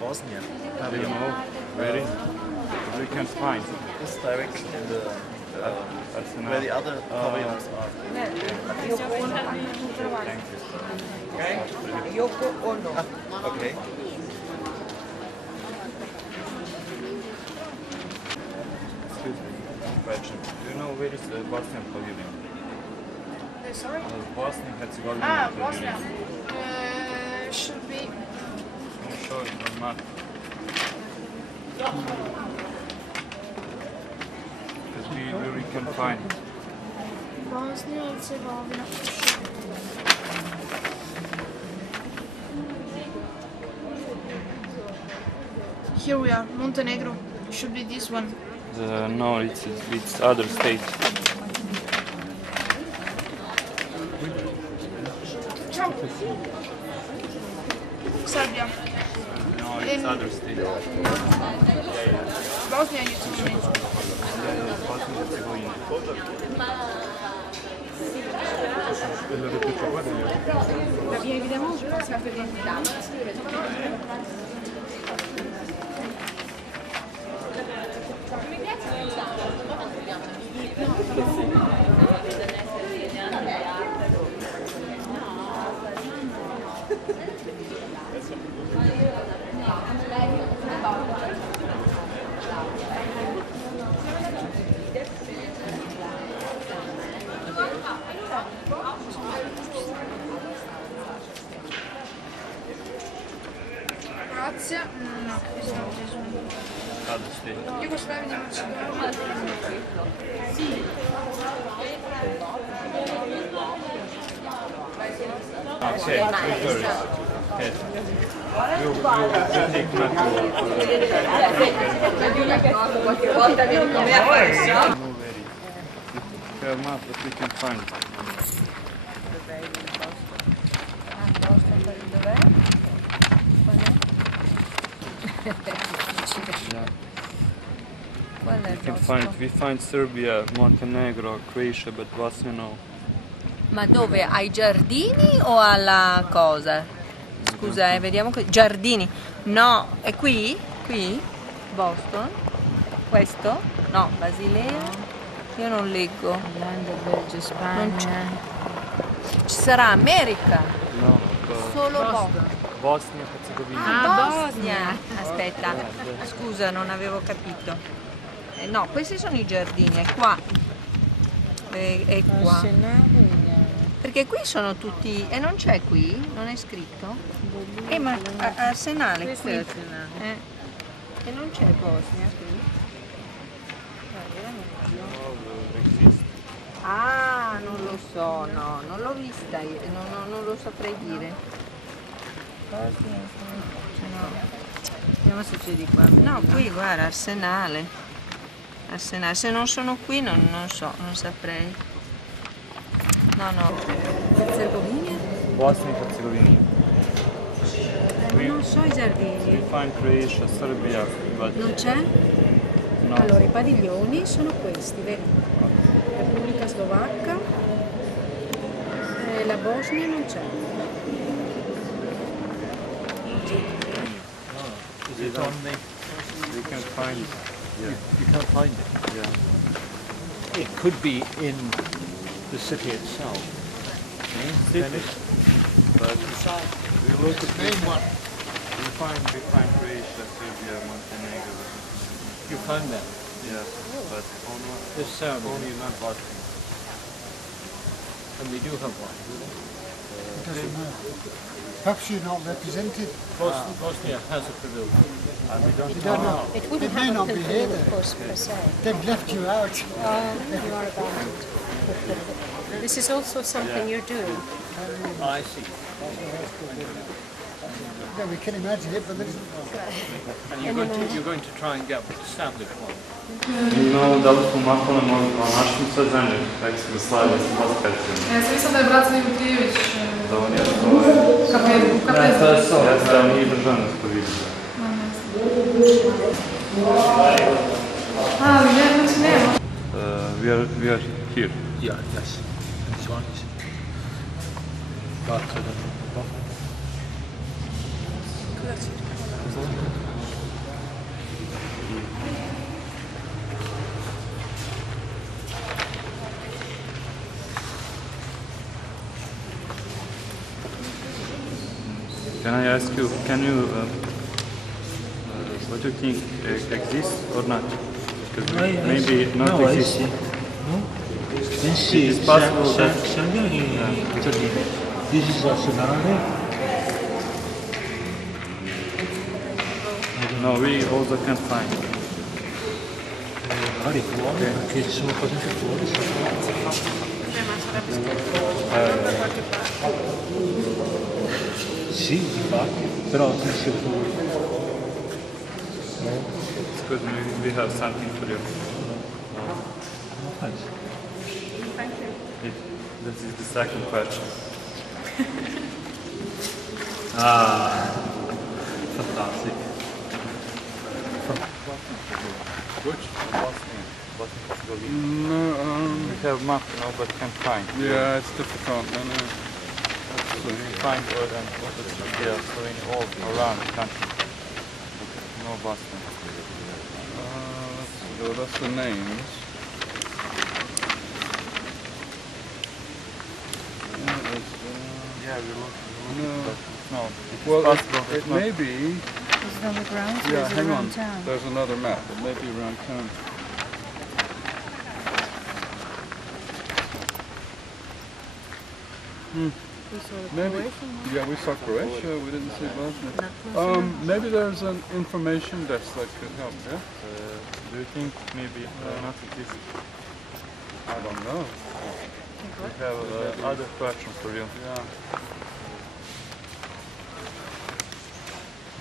Bosnian You pavilion. know, very. We can find. This direction in the where the other pavilions are. Thank you. Yoko Ono. Okay. Excuse me. Question. Do you know where is the Bosnian pavilion? Sorry? Bosnian Herzegovinian Ah, pavilion. Bosnia. Should be. Can you show it on the map? Because we can find it. Bosnia and Herzegovina. Here we are, Montenegro. Should be this one. No, it's other state. Serbia. No, it's other state. Bosnia, you told me. Bosnia Herzegovina. Bien évidemment, je pense à faire des Croazia? No, it's not this one. Other state. Jugoslavia, Macedonia. Okay, reverse. Yes. You take map. Qualche volta vieni con me a fare il No, very. We have map, but we can find it. We can find it. We find Serbia, Montenegro, Croatia, but Bosnia no. Ma dove? Ai giardini o alla cosa? Scusa, vediamo qui. Giardini. No, è qui? Qui? Boston? Questo? No, Basilea? Io non leggo. Olanda, Belgio, Spagna. Ci sarà America. No, Solo Boston. Bosnia Herzegovina. Ah, Bosnia. Aspetta, scusa, non avevo capito. No, questi sono i giardini, è qua. È qua. Perché qui sono tutti. E non c'è qui? Non è scritto? Ma Arsenale Questo qui. è Arsenale. E non c'è Bosnia qui? Ah, non lo so, no, non l'ho vista, non lo saprei dire. Vediamo se c'è di qua. No, qui guarda, Arsenale. Arsenale, se non sono qui non so, non saprei. No. Herzegovina? Bosnia Herzegovina. Non so i We giardini. find Croatia, Serbia, but Non c'è? no. Allora, i padiglioni sono questi, vedi? Repubblica Slovacca. La Bosnia non c'è. Is it on the? We can find it. You can't find it. Yeah. It could be in the city itself. Venice. But we look at the main one. We find Croatia, Serbia, Montenegro. You find them. Yes, but This sound. only not Bosnia. And they do have one. Perhaps you're not represented. Bosnia has a pavilion. We don't You don't know. It They wouldn't may have not a be here pavilion, then. of course, per se. They've left you out. You are abandoned. This is also something you're doing. I see. Yeah, we can imagine it, but there's And you're going to try and get established one. No, da li smo mahali možda našli sve zemlje, ex-Jugoslavije, Bosna-Hercegovina. Ja sam mislila da je brat Milotijević. Da on je to... Kapez. Jeste, ali nije državnost to vidio. Ali ne, znači nema. We are here. Yeah, yes. This one is. But Can I ask you, can you, what do you think exists or not? Because maybe not exist. Sì, It's possible that- this is nazionale. No, we also can't find. Magari fuori, perché ci sono cose anche fuori. Sì, infatti, però se si fuori. It's good, we have something for you. This is the second question. Fantastic. Which? Bosnian. No, we have map, but can't find. Yeah, it's difficult. No. So we find what is here, so in all around the country. No Bosnian. So that's the names. Yeah, we look, No. but no, it's Well, possible that it not. may be. Is it on the ground or Yeah, is it hang around on. town? There's another map. It may be around town. Maybe. Yeah, we saw Croatia. We didn't see Bosnia. Maybe there's an information desk that could help. Yeah. Do you think maybe not exist? I don't know. We have other questions for you. Yeah.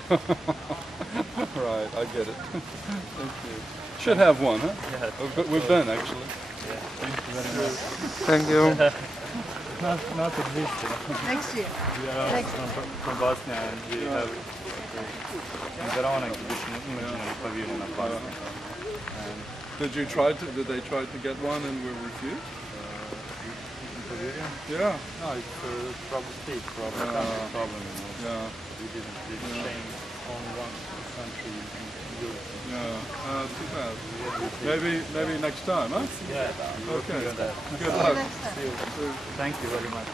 Right, I get it. Thank you. Should have one, huh? Yeah. But we've been actually. Thank you very much. Thank you. Not existing. Next year. We are from Bosnia and we have in their own exhibition imaginary pavilion of Bosnia. And Did they try to get one and were refused? pavilion? Yeah. No, it's problem state problem, problem, you know. Yeah. We didn't change only one country in Europe. Yeah. Too bad. Maybe next time, huh? Yeah, we're working Okay. on that. Good luck. See you. Thank you very much.